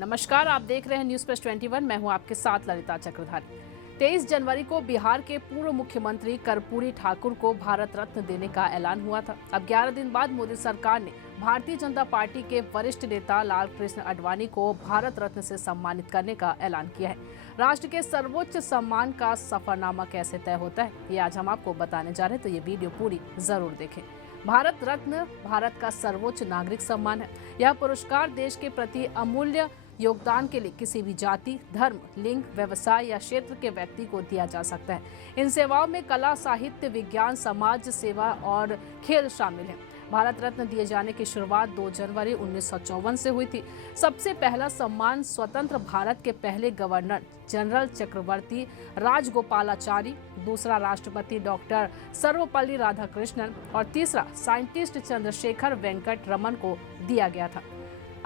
नमस्कार, आप देख रहे हैं न्यूज प्लस 21। मैं हूं आपके साथ ललिता चक्रधारी। 23 जनवरी को बिहार के पूर्व मुख्यमंत्री कर्पूरी ठाकुर को भारत रत्न देने का ऐलान हुआ था। अब 11 दिन बाद मोदी सरकार ने भारतीय जनता पार्टी के वरिष्ठ नेता लाल कृष्ण आडवाणी को भारत रत्न से सम्मानित करने का ऐलान किया है। राष्ट्र के सर्वोच्च सम्मान का सफरनामा कैसे तय होता है, ये आज हम आपको बताने जा रहे हैं, तो ये वीडियो पूरी जरूर देखें। भारत रत्न भारत का सर्वोच्च नागरिक सम्मान है। यह पुरस्कार देश के प्रति अमूल्य योगदान के लिए किसी भी जाति, धर्म, लिंग, व्यवसाय या क्षेत्र के व्यक्ति को दिया जा सकता है। इन सेवाओं में कला, साहित्य, विज्ञान, समाज सेवा और खेल शामिल है। भारत रत्न दिए जाने की शुरुआत 2 जनवरी 1954 से हुई थी। सबसे पहला सम्मान स्वतंत्र भारत के पहले गवर्नर जनरल चक्रवर्ती राजगोपालाचारी, दूसरा राष्ट्रपति डॉक्टर सर्वपल्ली राधाकृष्णन और तीसरा साइंटिस्ट चंद्रशेखर वेंकट रमन को दिया गया था।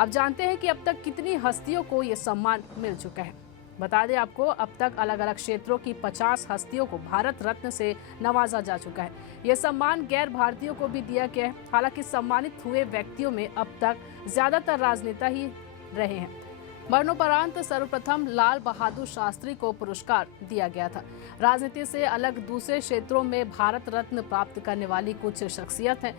अब जानते हैं कि अब तक कितनी हस्तियों को ये सम्मान मिल चुका है। बता दें आपको, अब तक अलग अलग क्षेत्रों की 50 हस्तियों को भारत रत्न से नवाजा जा चुका है। यह सम्मान गैर भारतीयों को भी दिया गया है। हालांकि सम्मानित हुए व्यक्तियों में अब तक ज्यादातर राजनेता ही रहे हैं। मरणोपरांत सर्वप्रथम लाल बहादुर शास्त्री को पुरस्कार दिया गया था। राजनीति से अलग दूसरे क्षेत्रों में भारत रत्न प्राप्त करने वाली कुछ शख्सियत हैं।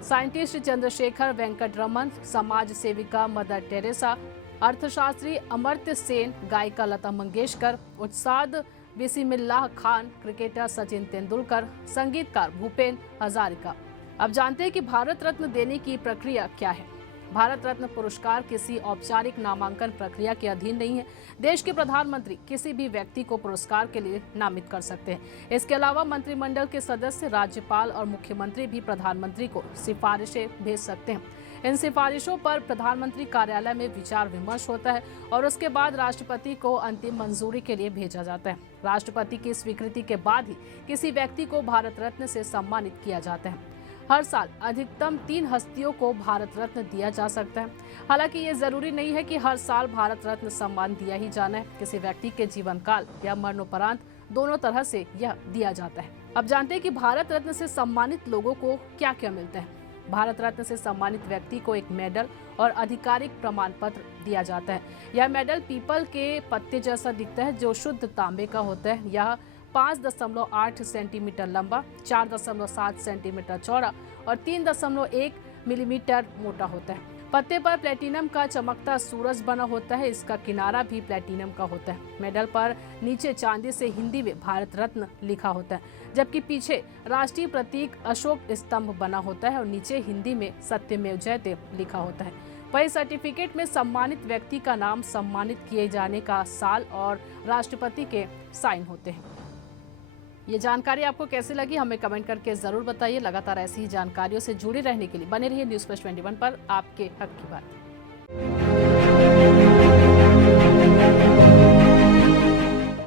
साइंटिस्ट चंद्रशेखर वेंकट रमन, समाज सेविका मदर टेरेसा, अर्थशास्त्री अमर्त्य सेन, गायिका लता मंगेशकर, उस्ताद बिस्मिल्लाह खान, क्रिकेटर सचिन तेंदुलकर, संगीतकार भूपेन हजारिका। अब जानते हैं कि भारत रत्न देने की प्रक्रिया क्या है। भारत रत्न पुरस्कार किसी औपचारिक नामांकन प्रक्रिया के अधीन नहीं है। देश के प्रधानमंत्री किसी भी व्यक्ति को पुरस्कार के लिए नामित कर सकते हैं। इसके अलावा मंत्रिमंडल के सदस्य, राज्यपाल और मुख्यमंत्री भी प्रधानमंत्री को सिफारिशें भेज सकते हैं। इन सिफारिशों पर प्रधानमंत्री कार्यालय में विचार विमर्श होता है और उसके बाद राष्ट्रपति को अंतिम मंजूरी के लिए भेजा जाता है। राष्ट्रपति की स्वीकृति के बाद ही किसी व्यक्ति को भारत रत्न से सम्मानित किया जाता है। हर साल अधिकतम 3 हस्तियों को भारत रत्न दिया जा सकता है। हालांकि ये जरूरी नहीं है कि हर साल भारत रत्न सम्मान दिया ही जाना है। किसी व्यक्ति के जीवन काल या मरणोपरांत दोनों तरह से यह दिया जाता है। अब जानते हैं कि भारत रत्न से सम्मानित लोगों को क्या क्या मिलता है। भारत रत्न से सम्मानित व्यक्ति को एक मेडल और आधिकारिक प्रमाण पत्र दिया जाता है। यह मेडल पीपल के पत्ते जैसा दिखता है, जो शुद्ध तांबे का होता है। यह 5.8 सेंटीमीटर लंबा, 4.7 सेंटीमीटर चौड़ा और 3.1 मिलीमीटर मोटा होता है। पत्ते पर प्लेटिनम का चमकता सूरज बना होता है। इसका किनारा भी प्लेटिनम का होता है। मेडल पर नीचे चांदी से हिंदी में भारत रत्न लिखा होता है, जबकि पीछे राष्ट्रीय प्रतीक अशोक स्तंभ बना होता है और नीचे हिंदी में सत्यमेव जयते लिखा होता है। वही सर्टिफिकेट में सम्मानित व्यक्ति का नाम, सम्मानित किए जाने का साल और राष्ट्रपति के साइन होते हैं। ये जानकारी आपको कैसी लगी, हमें कमेंट करके जरूर बताइए। लगातार ऐसी ही जानकारियों से जुड़े रहने के लिए बने रहिए न्यूज प्लस 21 पर। आपके हक की बात।